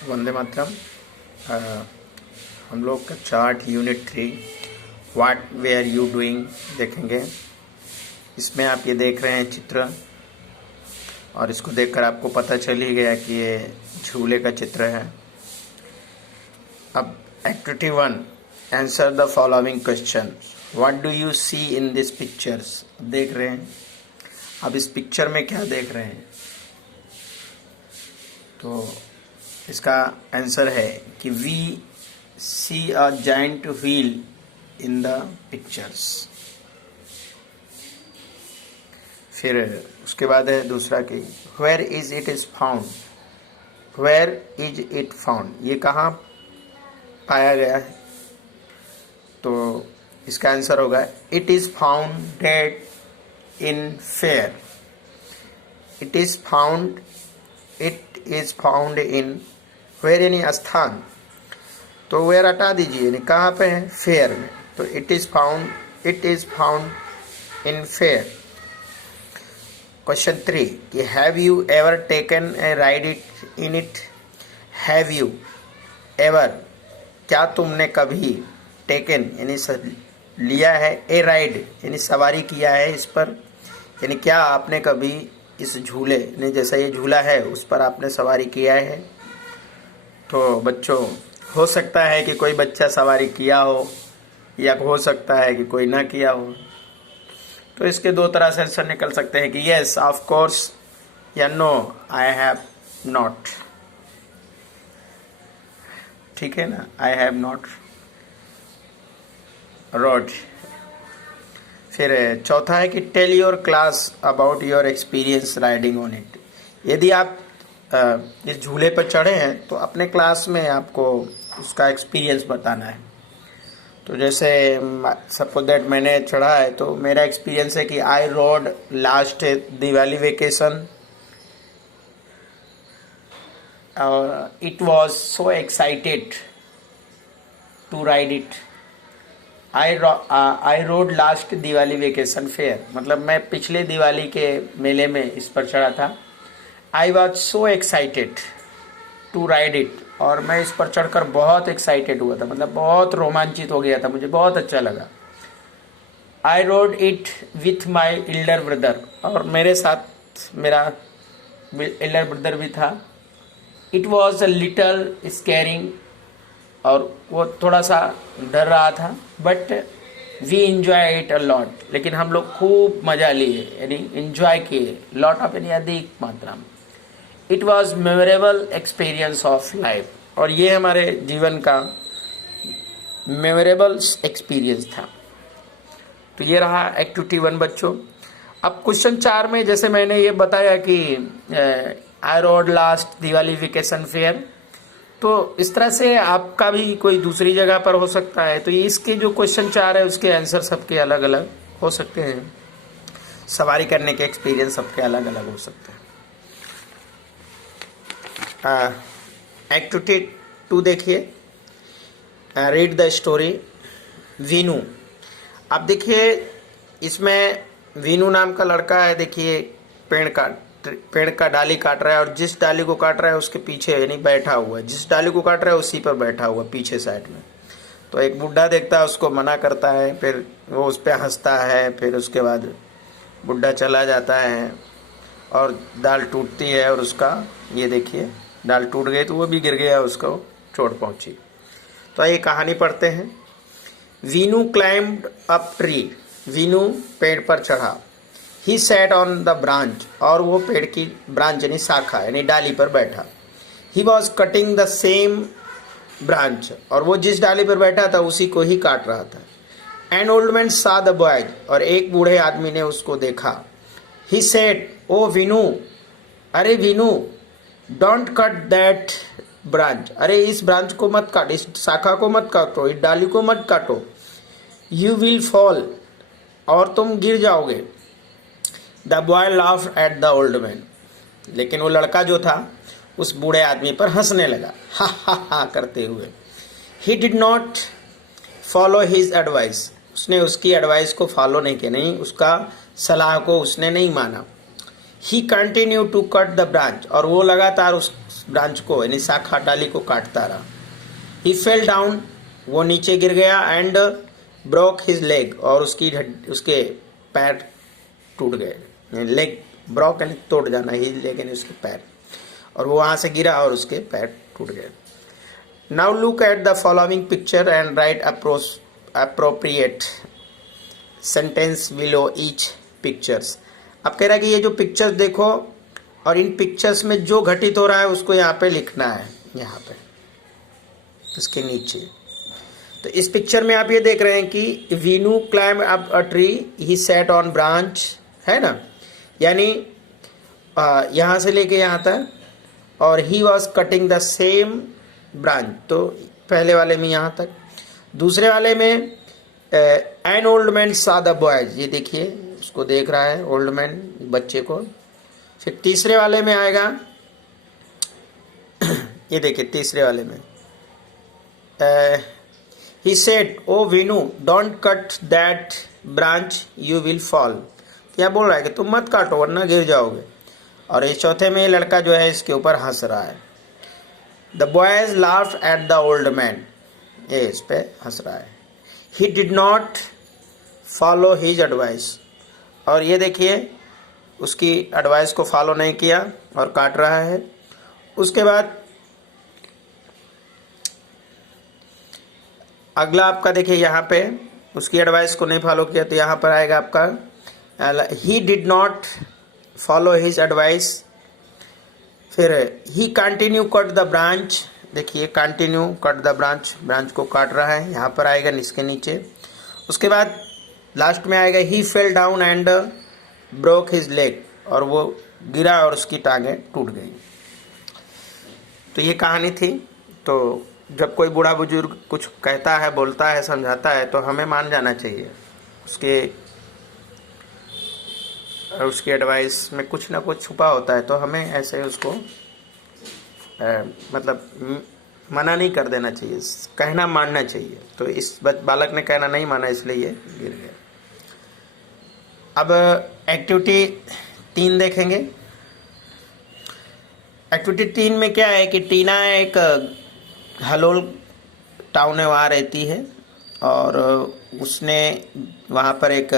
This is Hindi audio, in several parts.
वंदे मातरम। हम लोग का chart unit 3 what were you doing देखेंगे। इसमें आप ये देख रहे हैं चित्र, और इसको देखकर आपको पता चल ही गया कि ये झूले का चित्र है। अब activity 1, answer the following question. What do you see in this pictures. देख रहे हैं अब इस पिक्चर में क्या देख रहे हैं, तो इसका आंसर है कि we see a giant wheel in the pictures. फिर उसके बाद है दूसरा कि where is it is found. Where is it found, ये कहाँ पाया गया है, तो इसका आंसर होगा it is founded in fair. It is found in where यानी स्थान, तो वेयर हटा दीजिए यानी कहाँ पे है, फेयर में। तो it is found in fair. Question 3 कि have you ever taken a ride it in it. Have you ever, क्या तुमने कभी, टेकन यानी लिया है, ए राइड यानी सवारी किया है इस पर, यानी क्या आपने कभी इस झूले यानी जैसा ये झूला है उस पर आपने सवारी किया है। तो बच्चों, हो सकता है कि कोई बच्चा सवारी किया हो या हो सकता है कि कोई ना किया हो, तो इसके दो तरह से आंसर निकल सकते हैं कि यस ऑफ कोर्स या नो आई हैव नॉट। ठीक है ना, आई हैव नॉट रोड। फिर चौथा है कि tell your class about your experience riding on it. यदि आप इस झूले पर चढ़े हैं तो अपने क्लास में आपको उसका एक्सपीरियंस बताना है। तो जैसे सपोज दैट मैंने चढ़ा है, तो मेरा एक्सपीरियंस है कि I rode last Diwali vacation, it was so excited to ride it. I rode last Diwali vacation fair, मतलब मैं पिछले दिवाली के मेले में इस पर चढ़ा था। I was so excited to ride it, और मैं इस पर चढ़कर बहुत एक्साइटेड हुआ था, मतलब बहुत रोमांचित हो गया था, मुझे बहुत अच्छा लगा। I rode it with my elder brother, और मेरे साथ मेरा एल्डर ब्रदर भी था। It was a little scaring, और वो थोड़ा सा डर रहा था, but we enjoy it a lot, लेकिन हम लोग खूब मजा लिए यानी इंजॉय किए, लॉट ऑफ यानी अधिक मात्रा में। It was memorable experience of life, और ये हमारे जीवन का मेमोरेबल एक्सपीरियंस था। तो ये रहा एक्टिविटी 1 बच्चों। अब क्वेश्चन 4 में जैसे मैंने ये बताया कि I rode last Diwali vacation fair, तो इस तरह से आपका भी कोई दूसरी जगह पर हो सकता है। तो ये इसके जो क्वेश्चन 4 है उसके आंसर सबके अलग अलग हो सकते हैं, सवारी करने के एक्सपीरियंस सबके अलग अलग हो सकते हैं। एक्टिविटी 2 देखिए, रीड द स्टोरी वीनू। अब देखिए इसमें वीनू नाम का लड़का है, देखिए पेड़ का डाली काट रहा है, और जिस डाली को काट रहा है उसके पीछे यानी बैठा हुआ है, जिस डाली को काट रहा है उसी पर बैठा हुआ पीछे साइड में। तो एक बुढ़ा देखता है उसको, मना करता है, फिर वो उस पर हंसता है, फिर उसके बाद बुढ़ा चला जाता है और डाल टूटती है, और उसका ये देखिए डाल टूट गई तो वो भी गिर गया, उसको चोट पहुंची। तो ये कहानी पढ़ते हैं। Vinu climbed up tree, Vinu पेड़ पर चढ़ा। He sat on the branch, और वो पेड़ की ब्रांच यानी शाखा यानी डाली पर बैठा। ही was cutting the same branch, और वो जिस डाली पर बैठा था उसी को ही काट रहा था। N old man saw the boys, और एक बूढ़े आदमी ने उसको देखा। ही सेड ओ वीनू, अरे Vinu, don't cut that branch, अरे इस ब्रांच को मत काट, इस शाखा को मत काटो, इस डाली को मत काटो। यू विल फॉल, और तुम गिर जाओगे। The boy laughed at the old man, लेकिन वो लड़का जो था उस बूढ़े आदमी पर हंसने लगा, हा हा हा करते हुए। He did not follow his advice, उसने उसकी एडवाइस को फॉलो नहीं किया, नहीं उसका सलाह को उसने नहीं माना। He continue to cut the branch, और वो लगातार उस ब्रांच को यानी शाखा डाली को काटता रहा। ही फेल डाउन, वो नीचे गिर गया, एंड ब्रोक हिज लेग, और उसके पैर टूट गए। लेग ब्रोक यानी तोड़ जाना, ही लेग यानी उसके पैर, और वो वहां से गिरा और उसके पैर टूट गए। Now look at the following picture and right appropriate sentence below each pictures. अब कह रहा है कि ये जो पिक्चर्स देखो और इन पिक्चर्स में जो घटित हो रहा है उसको यहाँ पे लिखना है, यहाँ पे इसके नीचे। तो इस पिक्चर में आप ये देख रहे हैं कि Vinu climb up a tree, he sat on branch, है ना, यानी यहाँ से लेके यहाँ तक, और he was cutting the same branch, तो पहले वाले में यहाँ तक। दूसरे वाले में an old man saw the boys, ये देखिए उसको देख रहा है ओल्ड मैन बच्चे को। फिर तीसरे वाले में आएगा, ये देखिए तीसरे वाले में he said O Vinu don't cut that branch you will fall, क्या बोल रहा है कि तुम मत काटो वरना गिर जाओगे। और इस चौथे में लड़का जो है इसके ऊपर हंस रहा है। The boys laugh at the old man, ये इस पे हंस रहा है। He did not follow his advice, और ये देखिए उसकी एडवाइस को फॉलो नहीं किया और काट रहा है। उसके बाद अगला आपका देखिए यहाँ पे उसकी एडवाइस को नहीं फॉलो किया, तो यहाँ पर आएगा आपका he did not follow his advice. फिर ही कंटिन्यू कट द ब्रांच, देखिए continue cut the branch, branch को काट रहा है, यहाँ पर आएगा इसके नीचे। उसके बाद लास्ट में आएगा he fell down and broke his leg, और वो गिरा और उसकी टांगें टूट गई। तो ये कहानी थी। तो जब कोई बूढ़ा बुजुर्ग कुछ कहता है, बोलता है, समझाता है, तो हमें मान जाना चाहिए। उसकी एडवाइस में कुछ ना कुछ छुपा होता है, तो हमें ऐसे उसको मतलब मना नहीं कर देना चाहिए, कहना मानना चाहिए। तो इस बालक ने कहना नहीं माना, इसलिए ये गिर गया। अब एक्टिविटी 3 देखेंगे। एक्टिविटी 3 में क्या है कि टीना एक हलोल टाउन है, वहाँ रहती है, और उसने वहाँ पर एक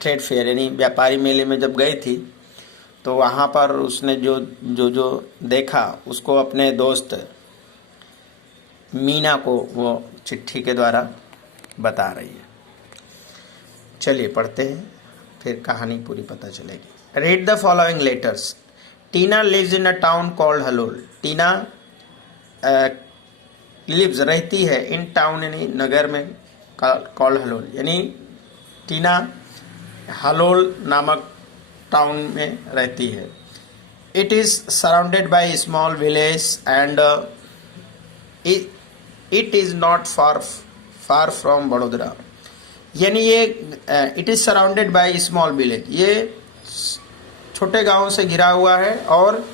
ट्रेड फेयर यानी व्यापारी मेले में जब गई थी, तो वहाँ पर उसने जो देखा उसको अपने दोस्त मीना को वो चिट्ठी के द्वारा बता रही है। चलिए पढ़ते हैं, फिर कहानी पूरी पता चलेगी। Read the following letters. Tina lives in a town called Halol. Tina lives रहती है इन टाउन यानी नगर में, कॉल्ड हलोल यानी टीना हलोल नामक टाउन में रहती है। It is surrounded by small village and it is not far from Vadodara, यानी ये it is surrounded by small village, ये छोटे गांव से घिरा हुआ है, और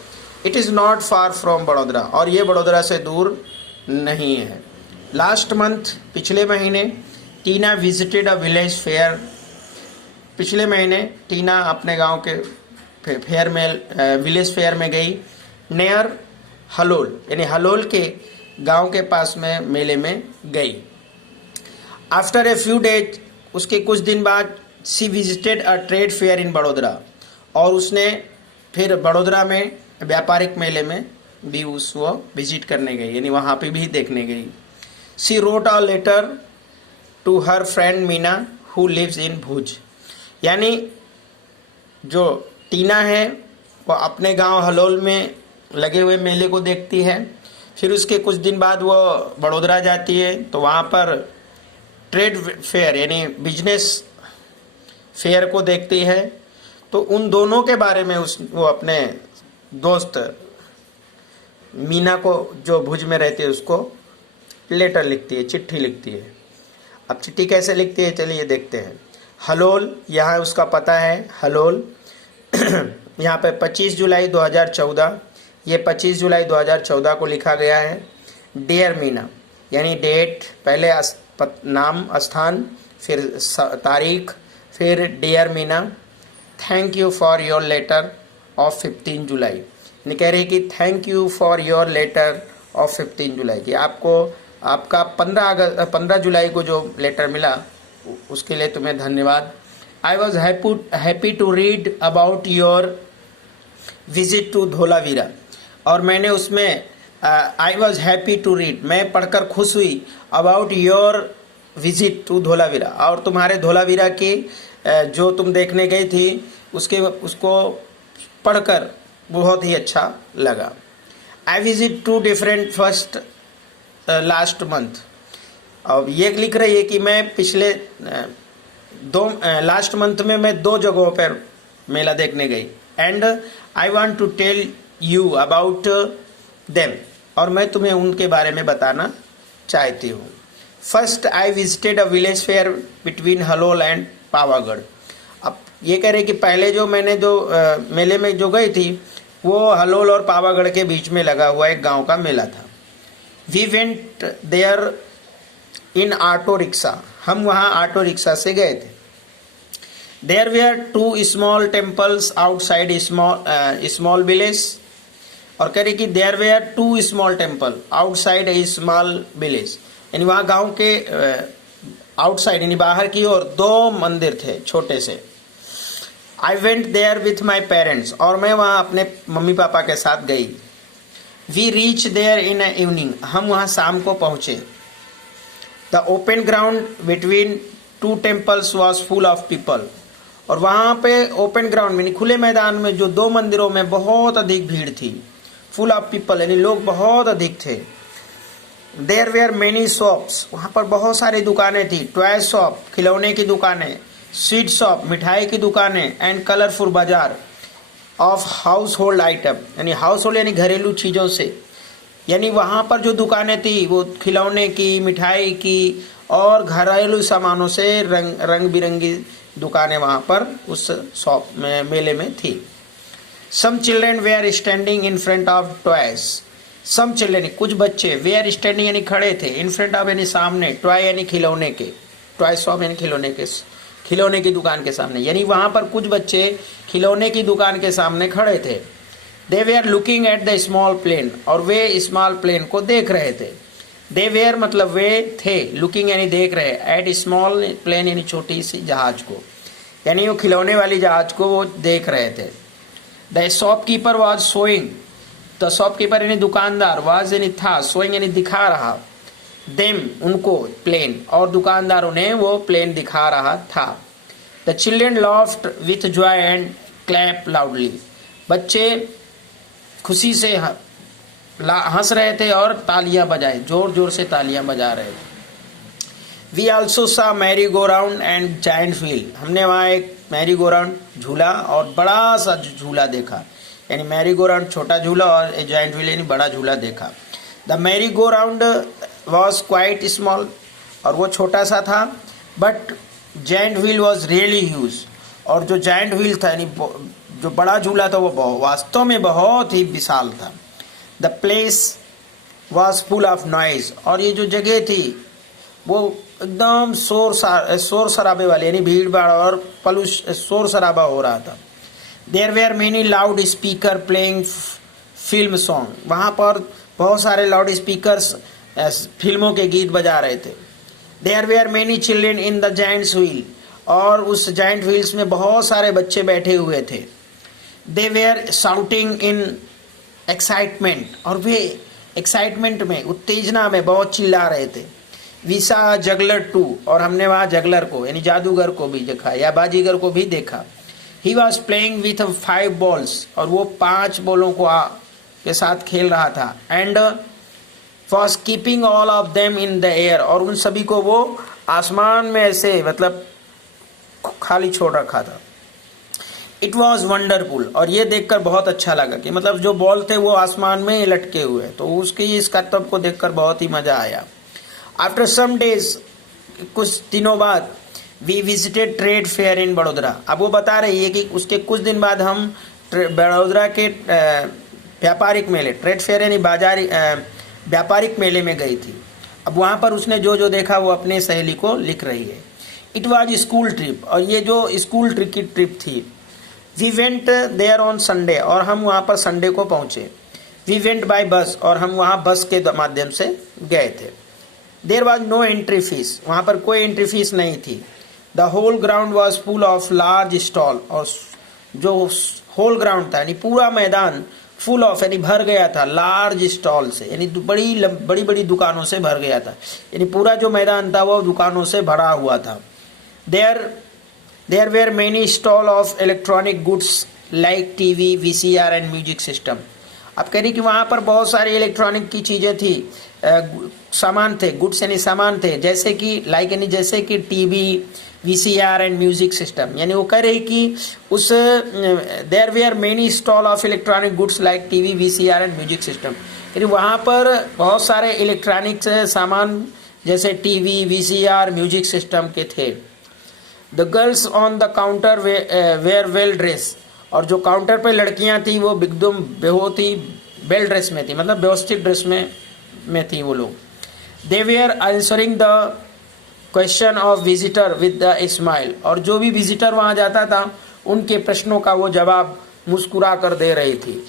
it is not far from Vadodara, और ये बड़ोदरा से दूर नहीं है। लास्ट मंथ, पिछले महीने, टीना विजिटेड अ विलेज फेयर। पिछले महीने टीना अपने गांव के फेयर में, विलेज फेयर में गई। नियर हलोल यानी हलोल के गांव के पास में मेले में गई। आफ्टर ए फ्यू डेज, उसके कुछ दिन बाद, she visited a trade fair in Vadodara, और उसने फिर बड़ोदरा में व्यापारिक मेले में भी वो विजिट करने गई, यानी वहाँ पे भी देखने गई। She wrote a letter to her friend Meena who lives in Bhuj, यानी जो टीना है वो अपने गांव हलोल में लगे हुए मेले को देखती है। फिर उसके कुछ दिन बाद वो बड़ोदरा जाती है, तो वहाँ पर ट्रेड फेयर यानी बिजनेस फेयर को देखती है। तो उन दोनों के बारे में वो अपने दोस्त मीना को, जो भुज में रहती है, उसको लेटर लिखती है, चिट्ठी लिखती है। अब चिट्ठी कैसे लिखती है, चलिए देखते हैं। हलोल, यहाँ उसका पता है हलोल। यहाँ पे 25 जुलाई 2014, ये 25 जुलाई 2014 को लिखा गया है। डियर मीना यानी डेट, पहले नाम, स्थान, फिर तारीख, फिर dear Meena, thank you for your letter of 15 July. यानी कह रहे कि thank you for your letter of 15 July, कि आपको आपका 15 जुलाई को जो लेटर मिला उसके लिए तुम्हें धन्यवाद। I was happy to read about your visit to Dholavira, और मैंने उसमें I was happy to read, मैं पढ़कर खुश हुई, about your visit to Dholavira, और तुम्हारे धोलावीरा की जो तुम देखने गई थी उसको पढ़कर बहुत ही अच्छा लगा। I visit to different first last month. अब ये लिख रही है कि मैं पिछले लास्ट मंथ में मैं 2 जगहों पर मेला देखने गई। And I want to tell you about them, और मैं तुम्हें उनके बारे में बताना चाहती हूँ। First I visited a village fair between Halol and Pavagadh. अब ये कह रहे कि पहले जो मैंने जो मेले में जो गई थी वो हलोल और पावागढ़ के बीच में लगा हुआ एक गांव का मेला था। We went there in auto rickshaw, हम वहाँ ऑटो रिक्शा से गए थे। There were 2 small temples outside small village, और कह रही कि there were 2 small temple outside a small village, यानी वहाँ गांव के आउटसाइड यानी बाहर की ओर 2 मंदिर थे छोटे से। I went there with my parents, और मैं वहाँ अपने मम्मी पापा के साथ गई। We reach there in a evening, हम वहाँ शाम को पहुँचे। The open ground between 2 temples was full of people, और वहाँ पे ओपन ग्राउंड यानी खुले मैदान में जो 2 मंदिरों में बहुत अधिक भीड़ थी। फुल ऑफ पीपल यानी लोग बहुत अधिक थे। देयर वेयर मेनी शॉप्स, वहाँ पर बहुत सारी दुकानें थी। टॉय शॉप, खिलौने की दुकानें, स्वीट शॉप, मिठाई की दुकानें, एंड कलरफुल बाजार ऑफ हाउस होल्ड आइटम, यानी हाउस होल्ड यानी घरेलू चीज़ों से, यानी वहाँ पर जो दुकानें थी वो खिलौने की, मिठाई की और घरेलू सामानों से रंग बिरंगी दुकानें वहाँ पर उस शॉप में मेले में थी। Some children were standing in front of toys, some children कुछ बच्चे, वेयर स्टैंडिंग यानी खड़े थे, इन फ्रंट ऑफ यानी सामने, टॉय यानी खिलौने के, टॉय शॉप यानी खिलौने की दुकान के सामने, यानी वहाँ पर कुछ बच्चे खिलौने की दुकान के सामने खड़े थे। They were looking at the small plane, और वे स्मॉल प्लेन को देख रहे थे। दे वेयर मतलब वे थे, लुकिंग यानी देख रहे, एट स्मॉल प्लेन यानी छोटी सी जहाज को, यानी वो खिलौने वाली जहाज को वो देख रहे थे। The shopkeeper was showing, the shopkeeper यानी दुकानदार, वाज यानी था, शोइंग यानी दिखा रहा, देम उनको प्लेन, और दुकानदार उन्हें वो प्लेन दिखा रहा था। The children laughed with Joy and clap loudly, बच्चे खुशी से हंस रहे थे और तालियां बजाए, जोर जोर से तालियां बजा रहे थे। वी ऑल्सो सा merry go round and giant wheel, हमने वहाँ एक मैरी गो राउंड झूला और बड़ा सा झूला देखा, यानी मैरी गो राउंड छोटा झूला और जाइंट व्हील यानी बड़ा झूला देखा। The merry go round was quite small, और वो छोटा सा था, but giant wheel was really huge, और जो जाइंट व्हील था यानी जो बड़ा झूला था वो वास्तव में बहुत ही विशाल था। The place was full of noise, और ये जो जगह थी वो एकदम शोर शराबे वाली यानी भीड़ भाड़ और शोर शराबा हो रहा था। There were many loud speaker playing film song, वहाँ पर बहुत सारे लाउड स्पीकर्स फिल्मों के गीत बजा रहे थे। There were many children in the giants wheel, और उस जाइंट व्हील्स में बहुत सारे बच्चे बैठे हुए थे। They where shouting in excitement, और वे एक्साइटमेंट में, उत्तेजना में बहुत चिल्ला रहे थे। वी सा जगलर टू, और हमने वहाँ जगलर को यानी जादूगर को भी देखा या बाजीगर को भी देखा। He was playing with 5 balls, और वो 5 बॉलों को के साथ खेल रहा था। And was keeping all of them in the air, और उन सभी को वो आसमान में ऐसे मतलब खाली छोड़ रखा था। इट वॉज वंडरफुल, और ये देखकर बहुत अच्छा लगा कि मतलब जो बॉल थे वो आसमान में लटके हुए, तो उसके इस करतब को देखकर बहुत ही मज़ा आया। आफ्टर सम डेज, कुछ दिनों बाद, we visited trade fair in Vadodara. अब वो बता रही है कि उसके कुछ दिन बाद हम बड़ोदरा के व्यापारिक मेले, ट्रेड फेयर यानी बाजारी व्यापारिक मेले में गई थी। अब वहाँ पर उसने जो जो देखा वो अपने सहेली को लिख रही है। इट वाज स्कूल ट्रिप, और ये जो स्कूल ट्रिप की ट्रिप थी, we went there on Sunday, और हम वहाँ पर संडे को पहुँचे। वी वेंट बाय बस, और हम वहाँ बस के माध्यम से गए थे। There was no entry fees, वहाँ पर कोई एंट्री फीस नहीं थी। The whole ground was full of large stall, और जो होल ग्राउंड था यानी पूरा मैदान फुल ऑफ यानी भर गया था लार्ज स्टॉल से, यानी बड़ी बड़ी दुकानों से भर गया था, यानी पूरा जो मैदान था वो दुकानों से भरा हुआ था। There were many stall of electronic goods like TV, VCR and music system. आप कह रही कि वहाँ पर बहुत सारी इलेक्ट्रॉनिक की चीज़ें थी, सामान थे, गुड्स यानी सामान थे, जैसे कि लाइक यानी जैसे कि TV, VCR and music system. यानी वो कह रही कि उस there were many stall of electronic goods like TV, VCR and music system, यानी वहाँ पर बहुत सारे इलेक्ट्रॉनिक सामान जैसे टीवी, वीसीआर, म्यूजिक सिस्टम के थे। The girls on the counter were well dress, और जो काउंटर पे लड़कियां थी वो एकदम बहुत ही वेल ड्रेस में थी, मतलब व्यवस्थित ड्रेस में थी वो लोग। They were answering the question of visitor with the smile, और जो भी विजिटर वहां जाता था उनके प्रश्नों का वो जवाब मुस्कुरा कर दे रही थी।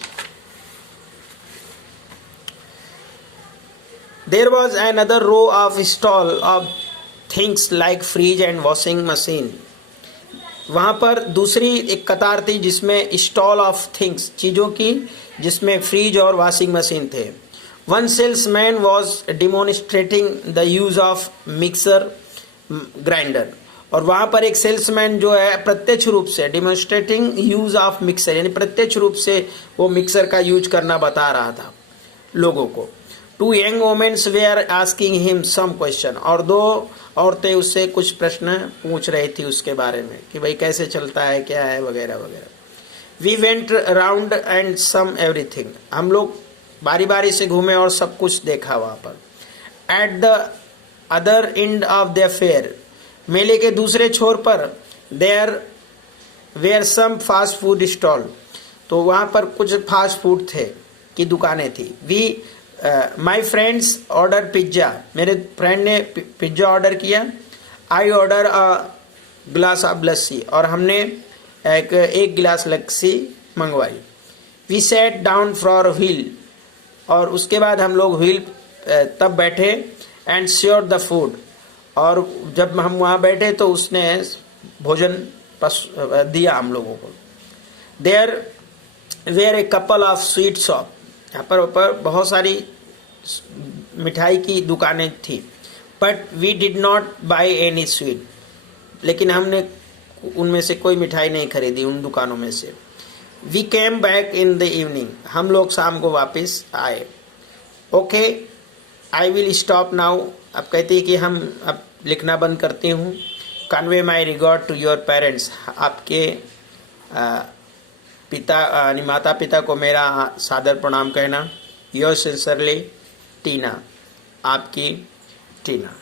There was another row of stall of things like fridge and washing machine, वहाँ पर दूसरी एक कतार थी जिसमें स्टॉल ऑफ थिंग्स, चीज़ों की, जिसमें फ्रिज और वॉशिंग मशीन थे। One salesman was demonstrating the use of mixer grinder, और वहाँ पर एक सेल्समैन जो है प्रत्यक्ष रूप से डिमोन्स्ट्रेटिंग यूज ऑफ मिक्सर, यानी प्रत्यक्ष रूप से वो मिक्सर का यूज करना बता रहा था लोगों को। Two young womens were asking him some question, और दो औरतें उससे कुछ प्रश्न पूछ रही थी उसके बारे में कि भाई कैसे चलता है, क्या है, वगैरह वगैरह। We went round and some everything, हम लोग बारी बारी से घूमे और सब कुछ देखा वहाँ पर। At the other end of the fair, मेले के दूसरे छोर पर there were some fast food stall, तो वहाँ पर कुछ फास्ट फूड थे की दुकानें थी। We my friends order pizza, मेरे फ्रेंड ने पिज्ज़ा ऑर्डर किया। I order a glass of lassi, और हमने एक गिलास लस्सी मंगवाई। We set down for while, और उसके बाद हम लोग व्हील तब बैठे। एंड श्योर द फूड, और जब हम वहाँ बैठे तो उसने भोजन दिया हम लोगों को। There were a couple of sweet shop, यहाँ पर बहुत सारी मिठाई की दुकानें थी। But we did not buy any sweet, लेकिन हमने उनमें से कोई मिठाई नहीं खरीदी उन दुकानों में से। We came back in the evening, हम लोग शाम को वापस आए। Okay I will stop now, अब कहती है कि हम अब लिखना बंद करती हूँ। Convey my regard to your parents, आपके माता पिता को मेरा सादर प्रणाम कहना। योर सिंसियरली टीना, आपकी टीना।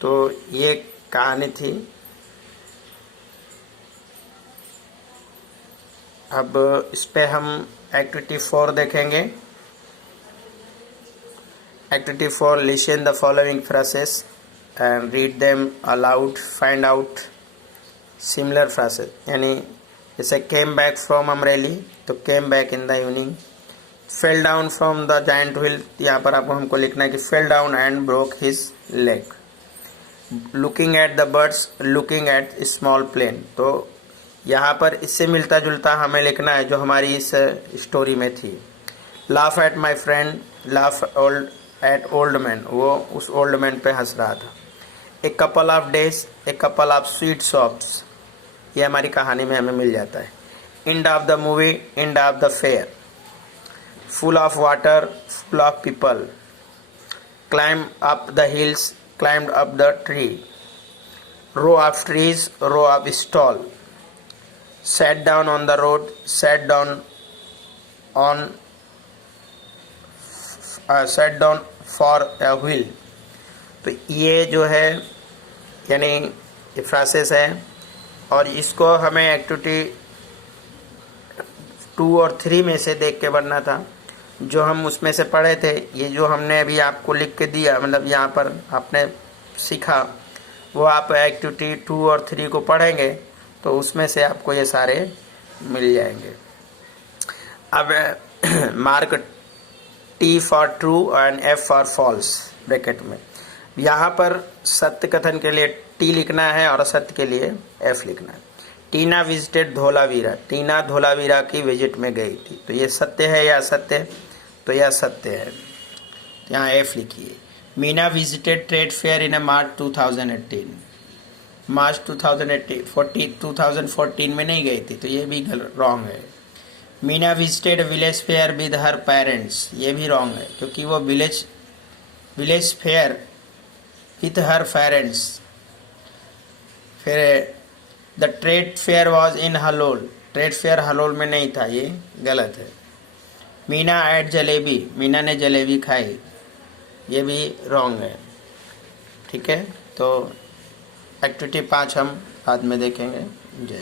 तो ये कहानी थी। अब इस पे हम एक्टिविटी 4 देखेंगे। Activity 4, listen the following phrases and read them aloud, find out similar phrases, यानी जैसे केम बैक फ्रॉम अमरेली, तो came back in the evening. Fell down from the giant wheel, यहाँ पर आपको हमको लिखना है कि fell down and broke his leg. Looking at the birds, looking at small plane, तो यहाँ पर इससे मिलता जुलता हमें लिखना है जो हमारी इस स्टोरी में थी। Laugh at my friend, laugh at old man, वो उस ओल्ड मैन पे हंस रहा था। A couple of days, a couple of sweet shops, ये हमारी कहानी में हमें मिल जाता है। End of the movie, end of the fair. Full of water, full of people. Climb up the hills, climbed up the tree. Row of trees, row of stall. sat down on the road, sat down for a wheel। तो ये जो है यानी ये फ्रासेस है, और इसको हमें एक्टिविटी 2 और 3 में से देख के बनना था जो हम उसमें से पढ़े थे। ये जो हमने अभी आपको लिख के दिया, मतलब यहाँ पर आपने सीखा, वो आप एक्टिविटी 2 और 3 को पढ़ेंगे तो उसमें से आपको ये सारे मिल जाएंगे। अब mark T for true and F for false bracket में। यहाँ पर सत्य कथन के लिए T लिखना है और असत्य के लिए F लिखना है। टीना विजिटेड धोलावीरा, टीना धोलावीरा की विजिट में गई थी, तो ये सत्य है या असत्य? तो यह सत्य है, यहाँ F लिखिए। Meena visited trade fair in March 2018, March 2014 में नहीं गई थी, तो ये भी रॉन्ग है। Meena visited village fair with her parents, ये भी रॉन्ग है, क्योंकि वो village fair with her parents. फिर the trade fair was in Halol, trade fair Halol में नहीं था, ये गलत है। मीना एट जलेबी, मीना ने जलेबी खाई, ये भी रॉन्ग है। ठीक है, तो एक्टिविटी 5 हम बाद में देखेंगे। जय।